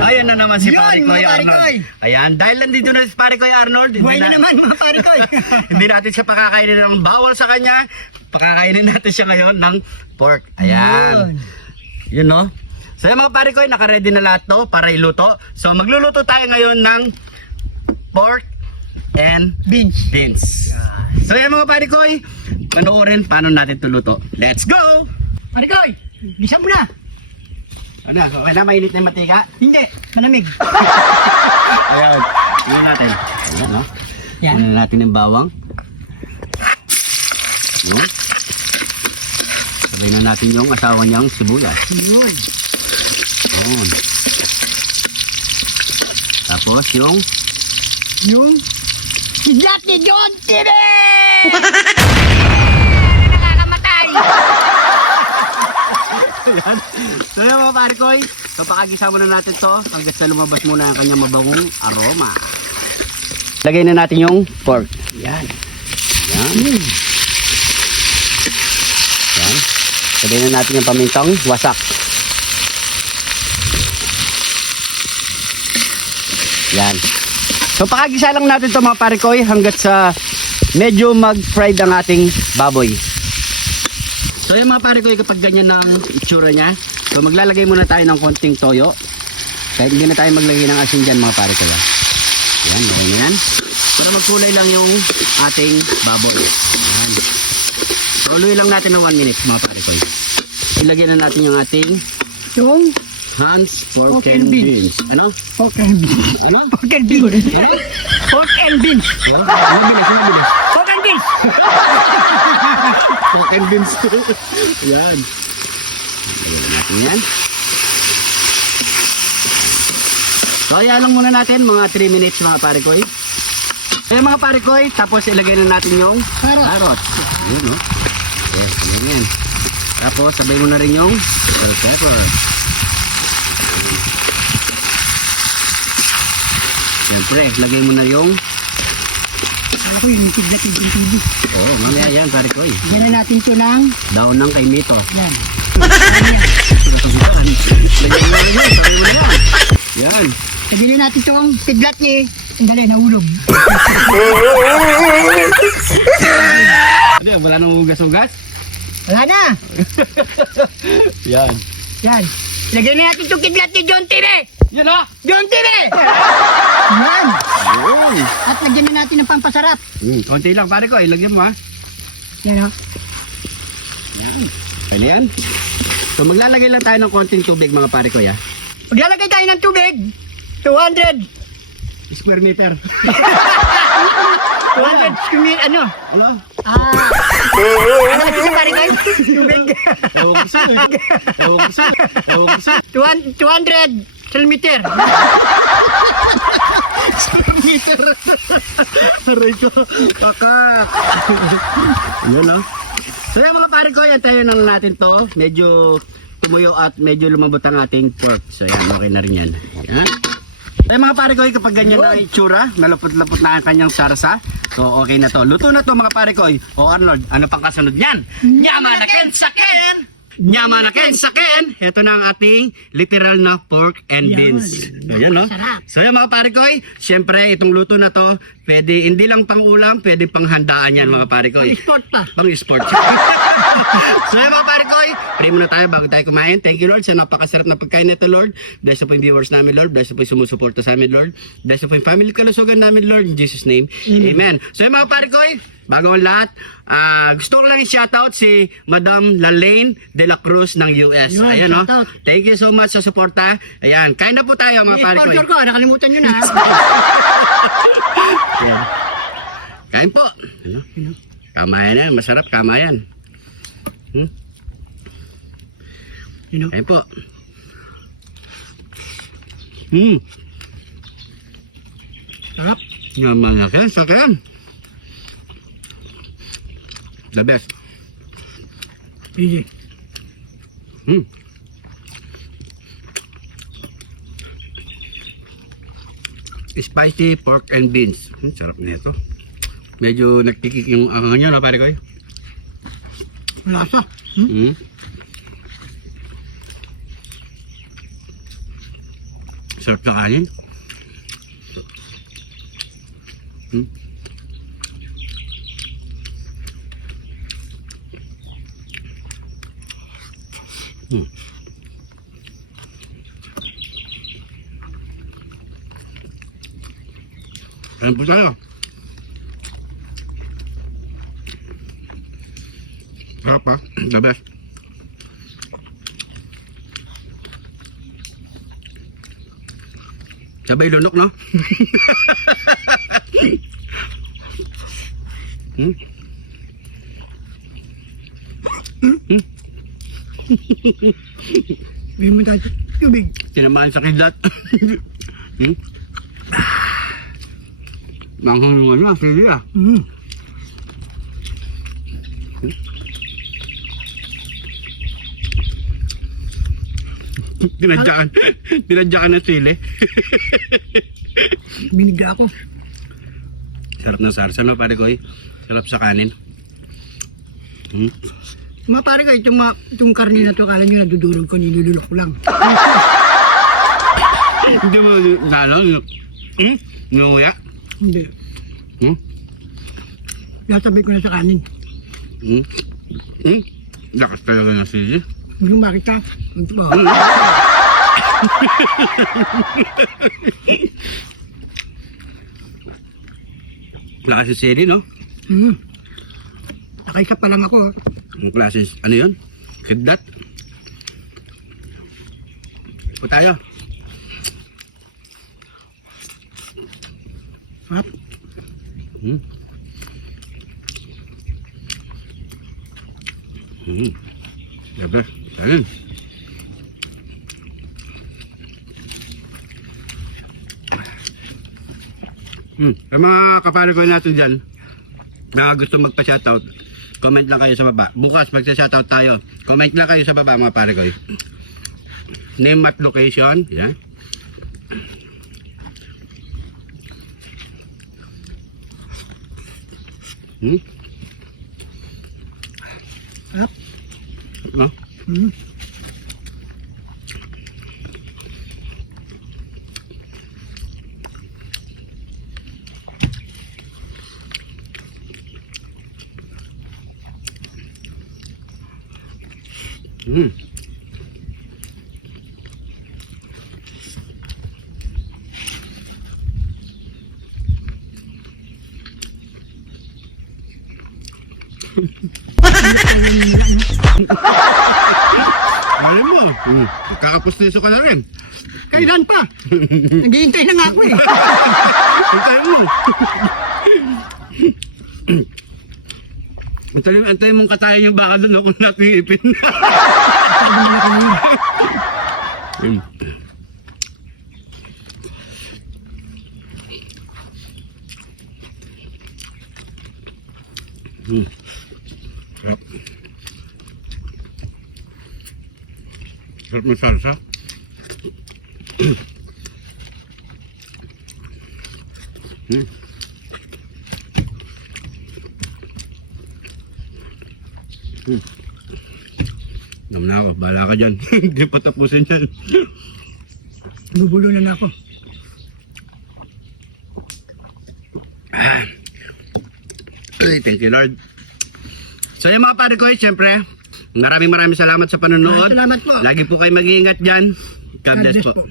Ayan na naman si Yun, Pare Koy mga Pare Arnold. Koy. Ayan, dahil nandito na si Pare Koy Arnold, Buhay na naman mga pare ko. hindi natin siya pakakainin ng bawal sa kanya. Pakakainin natin siya ngayon ng pork. Ayan. Yun no. So yung mga Pare Koy, naka-ready na lahat to para iluto. So magluluto tayo ngayon ng pork and beans. So yan mga Pare Koy, panoorin paano natin ito luto. Let's go! Pare ko, bisan mo na. Ano, okay na, mainit na yung matika? Hindi, malamig. Ayan, yun natin. Ayan, no? Yan. Kunin natin yung bawang. Yun. Sabay na natin yung asawa niyang sibuyas. Yun. Yun. Tapos yung Kidlat ni John Tire! Nakakamatay! Ayan. So yan mga Pare Koy, so pakagisa muna natin to hanggang sa lumabas muna ang kanyang mabangong aroma. Lagay na natin yung pork. Yan. Yan. Yan. Lagay na natin yung pamintang wasak. Yan. So pakagisa lang natin to mga Pare Koy hanggat sa medyo mag-fried ang ating baboy. So yung mga Pare Koy, kapag ganyan ang itsura niya, so maglalagay muna tayo ng konting toyo. Kahit hindi na tayo maglagay ng asin dyan mga Pare Koy. Yan, ganyan. Para magkulay lang yung ating baboy. Yan. So uluin lang natin ng 1 minute mga Pare Koy. Ilagay na natin yung ating Yung Hans Pork and Beans. Ano? pork and beans. Ano? Pork and beans. Ano? Pork and beans. Ano? Ano? Pork and beans. Pork and Beans. Yan. Ilagay natin yan. So ayan lang muna natin mga 3 minutes mga Pare Koy. So yung mga Pare Koy, tapos ilagay na natin yung carrots. Yun no. Yes, yan. Tapos sabay mo na rin yung bell pepper. Siyempre, lagay mo na yung Alam ko yung kidlat ni John Tire. oh, mamaya yan Pare Koy. Yan na natin ito ng Daon ng kaimito. yan. Lagay mo na rin yan, sabay mo na yan. Yan. Sabili natin itong kidlat ni sandali, nahulog. Ano, wala nang hugas-hugas? Wala na. Yan. Yan. Lagyan na natin itong kidlat ni John Tire. Yan o! John Tire! Yan. Yun. At lagyan na natin ng pampasarap. Konti lang Pare Koy, ilagyan mo ha. Yan o. Okay na yan. So maglalagay lang tayo ng konting tubig mga Pare Koy ha. Maglalagay tayo ng tubig. 200. Square meter. 200 square ano? Ano? Ano ito sa pare ko? Tubig. Nahugasan eh. Nahugasan. Nahugasan. 200 kilometer. Meter. Aray ko. Kakak. Yun o. So yung mga Pare Koy, antayin lang natin to. Medyo tumuyo at medyo lumabot ang ating pork. So yan, okay na rin yan. Yan. Ay mga Pare Koy, kapag ganyan na ang itsura, nalapot-lapot na ang kanyang sarsa, so okay na to. Luto na to mga Pare Koy. O Arnold, ano pang kasunod niyan? Nyamanaken saken! Nyamanaken saken! Ito na ang ating literal na pork and beans. Ayan no? So yan mga Pare Koy, syempre itong luto na to, pwede hindi lang pang ulam, pwede pang handaan yan mga Pare Koy. Sport pa. Pang sport. So yan mga Pare Koy, pray muna tayo bago tayo kumain. Thank you Lord sa napakasarap na pagkain nito Lord. Bless po yung viewers namin Lord. Bless po yung sumusuporta sa amin Lord. Bless po yung family kalusugan namin Lord. In Jesus name, Amen. So yan mga Pare Koy, bago ang lahat, gusto ko lang i-shoutout si Madam Lalaine de la Cruz ng US. Yun, Ayan no. shoutout. Thank you so much sa suporta. Ayan, kain na po tayo mga Pare Koy. Sponsor ko, nakalimutan nyo na. Ayan. Kain po. Ano? Kamayan yan, masarap kamayan. Kain po. Sarap. Nyamanaken saken. The best. Easy. Spicy pork and beans. Sarap nito. Medyo nagkikik yung angang niya na Pare Koy. Lasa. Sarap ng kanin. Hmm? Hmm. Ayan po tayo. Sarap ha? The best. Sabay lunok, no? Hmm? Hmm? Bigyan mo tayo tubig. Tinamaan sa kidlat. Hmm? Nanghulungan na, sige ah. Mm. Tinadyakan ng sili. Binigla ako. Sarap ng sarsa, no, pare Koy? Sarap sa kanin. Hmm? Mga pare ko, itong karne na to, kala nyo nadudurog ko, nilululok ko lang. Hindi mo, lalo, nguya. Hindi. Hmm? Nasabay ko na sa kanin. Hmm? Hmm? Lakas talaga ng sili. Hindi mo makita. Ito ba? Lakas ng sili, no? Mm. Nakaisa pa lang ako. Ang klase, ano yun? Kidlat. Po tayo. Sarap. Hmm. Hmm. Sabi, salin. Ang mga kapare ko natin dyan, na gusto magpa-shoutout, comment lang kayo sa baba. Bukas magsa-shoutout tayo. Comment lang kayo sa baba mga pare ko. Name at location. Yan. Hmm? Sarap. Oh? Mm. Hmm. Alam mo, magkakapustiso ka na rin. Kailan pa? Naghihintay na nga ako eh. Antayin mo. Antayin mong katayin yung baka doon ako natin ipin. Sarap mo salsa. Naman na ako, bahala ka dyan. Hindi pa tapusin yan. Bubulunan na ako. Ay, thank you Lord. So yung mga pare ko, siyempre, maraming salamat sa panonood. Salamat po. Lagi po kayo mag-iingat dyan. God bless po. po.